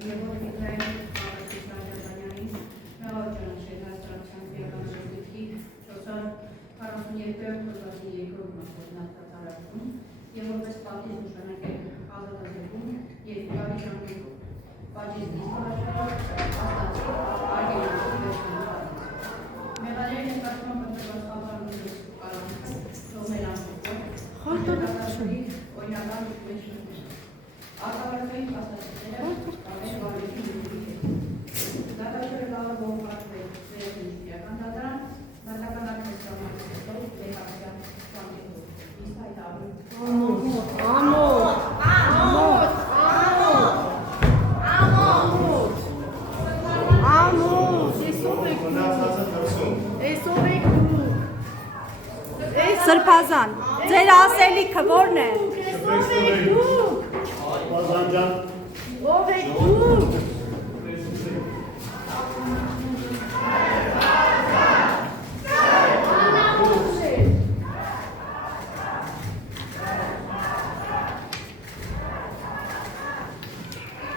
եւ որ միայն Սարգսյանի մեղադրության հաստատության պիանոստի 442 մարտահրավերում եւ որպես պատիժ նշանակել ազատազրկում երկարի ժամկետով պատիժ դիսկրետ հաստատի արգելանքի վերջնական մեղադրել նկատմամբ պատրաստված ապարդյունի թողնել ամփոփ օրինական ուշադրություն արտավարական փաստաթղթերը ամեն վարույթի դեպի դատավորը լավ ողջունել վերջնական դատարան դատական ակտիվացիա լեգալության կամենտ իսկ այդ Սրբազան, ձեր ասելիքը ո՞րն է։ Սրբազան ջան, Ով եք դուք։